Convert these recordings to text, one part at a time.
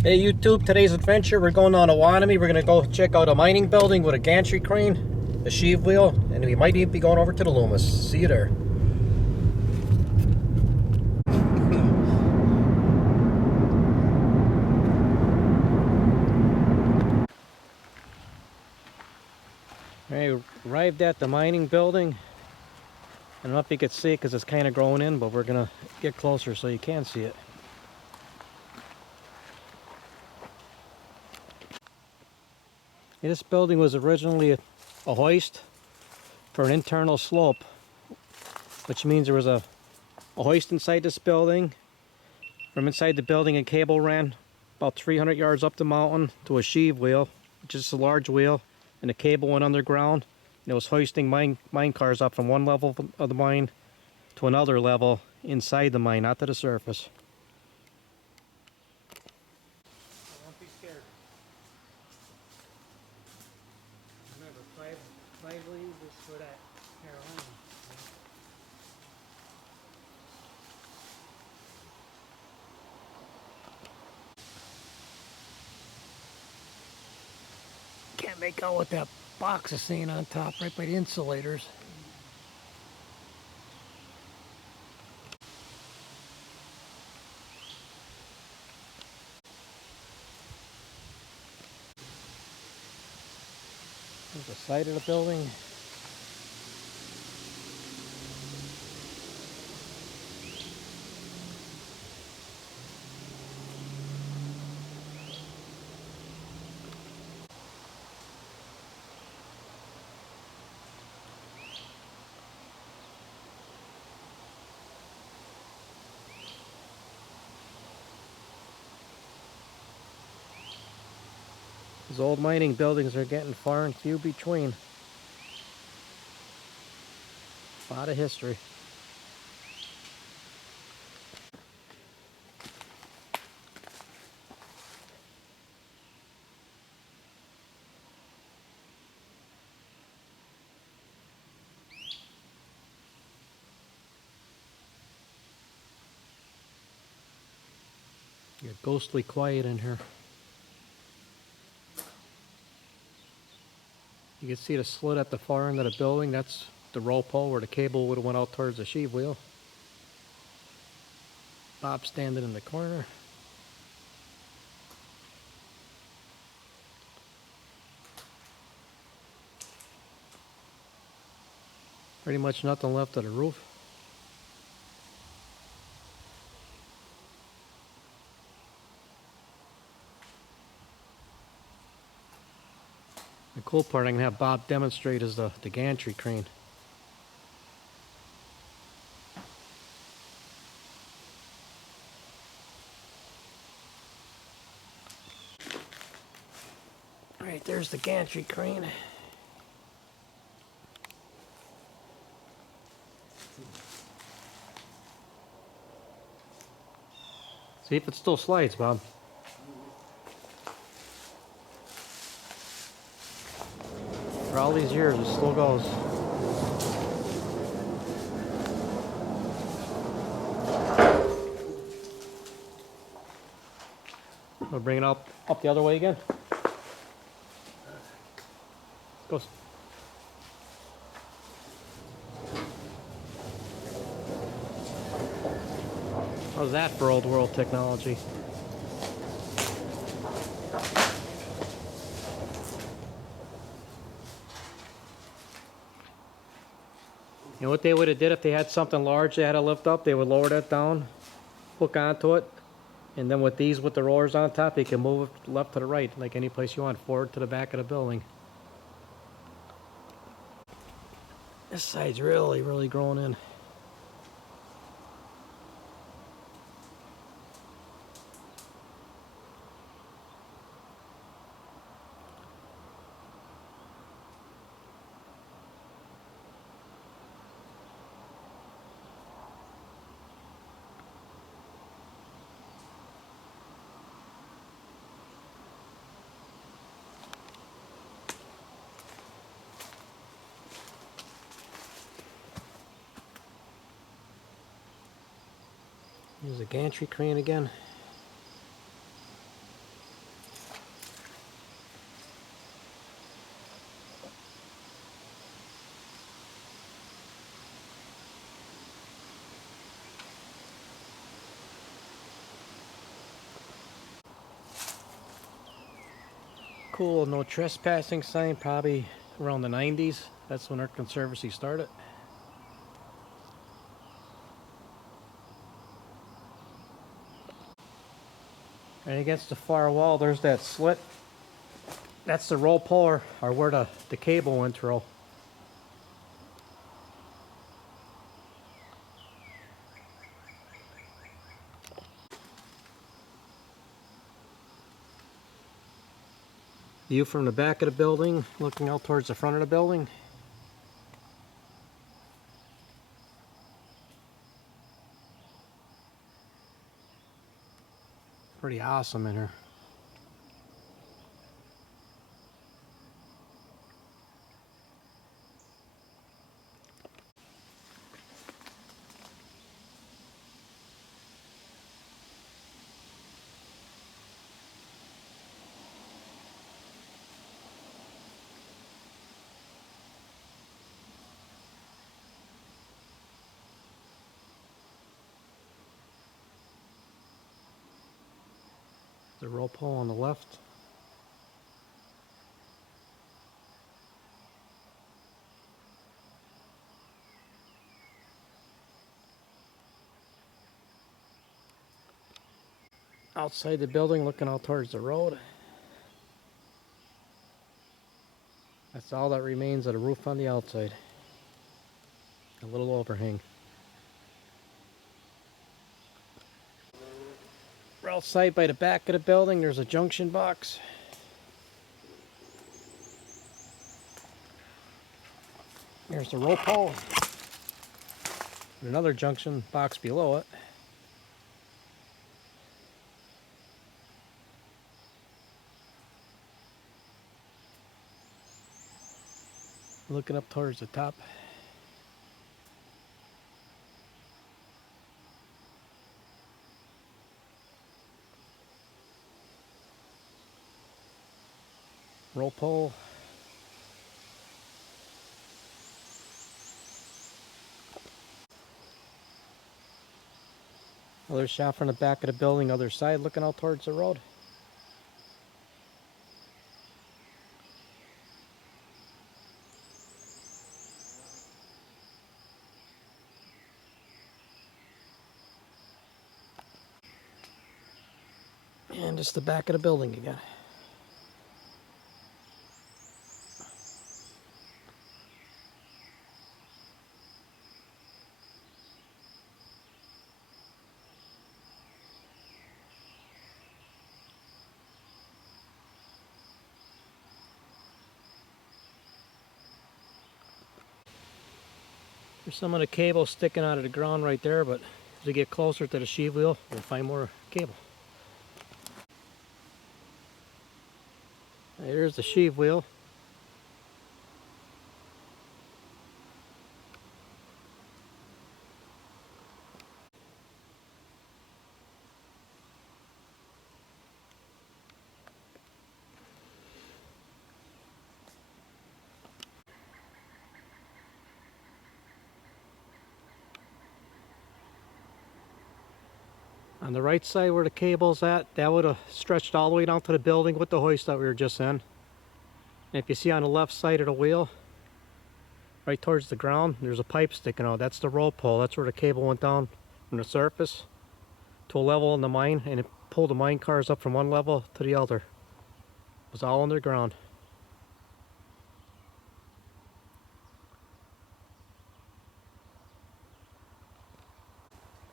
Hey YouTube, today's adventure, we're going on to Wanamie. We're going to go check out a mining building with a gantry crane, a sheave wheel, and we might even be going over to the Loomis. See you there. Alright, arrived at the mining building. I don't know if you can see it because it's kind of growing in, but we're going to get closer so you can see it. This building was originally a hoist for an internal slope, which means there was a hoist inside this building. From inside the building, a cable ran about 300 yards up the mountain to a sheave wheel, which is a large wheel, and the cable went underground, and it was hoisting mine cars up from one level of the mine to another level inside the mine, not to the surface. Don't be scared. Remember, five leaves is for that Carolina. Can't make out what that box is saying on top, right by the insulators. There's the side of the building. These old mining buildings are getting far and few between. A lot of history. You get ghostly quiet in here. You can see the slit at the far end of the building. That's the roll pole where the cable would have went out towards the sheave wheel. Bob standing in the corner. Pretty much nothing left of the roof. The cool part I can have Bob demonstrate is the gantry crane. Alright, there's the gantry crane. See if it still slides, Bob. For all these years, it still goes. We'll bring it up the other way again. Goes. How's that for old world technology? You know what they would have did if they had something large they had to lift up? They would lower that down, hook onto it, and then with these with the rollers on top, they can move it left to the right, like any place you want, forward to the back of the building. This side's really, really growing in. Here's a gantry crane again. Cool no trespassing sign, probably around the 90s. That's when our conservancy started. And against the far wall, there's that slit. That's the roll puller, or where the cable went through. View from the back of the building, looking out towards the front of the building. Pretty awesome in here. The roll pull on the left. Outside the building, looking out towards the road. That's all that remains of the roof on the outside. A little overhang. We're outside by the back of the building. There's a junction box. There's the roll pull. And another junction box below it. Looking up towards the top. Roll pull. Another shot from the back of the building, other side, looking out towards the road. And just the back of the building again. There's some of the cable sticking out of the ground right there, but as we get closer to the sheave wheel, we'll find more cable. There's the sheave wheel. On the right side where the cable's at, that would have stretched all the way down to the building with the hoist that we were just in. And if you see on the left side of the wheel, right towards the ground, there's a pipe sticking out. That's the roll pull. That's where the cable went down from the surface to a level in the mine, and it pulled the mine cars up from one level to the other. It was all underground.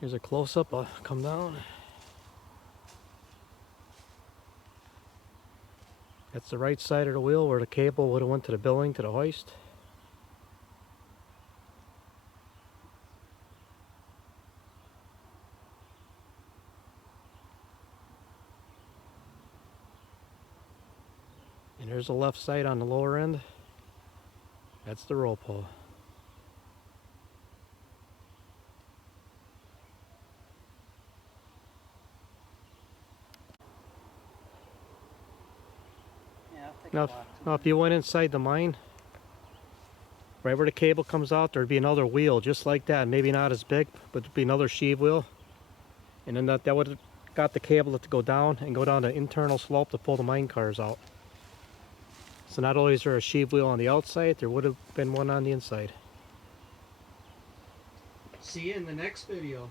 Here's a close-up. I'll come down. That's the right side of the wheel where the cable would have went to the building, to the hoist. And there's the left side on the lower end. That's the roll pull. Now if you went inside the mine, right where the cable comes out, there'd be another wheel just like that. Maybe not as big, but there'd be another sheave wheel. And then that would have got the cable to go down and go down the internal slope to pull the mine cars out. So not only is there a sheave wheel on the outside, there would have been one on the inside. See you in the next video.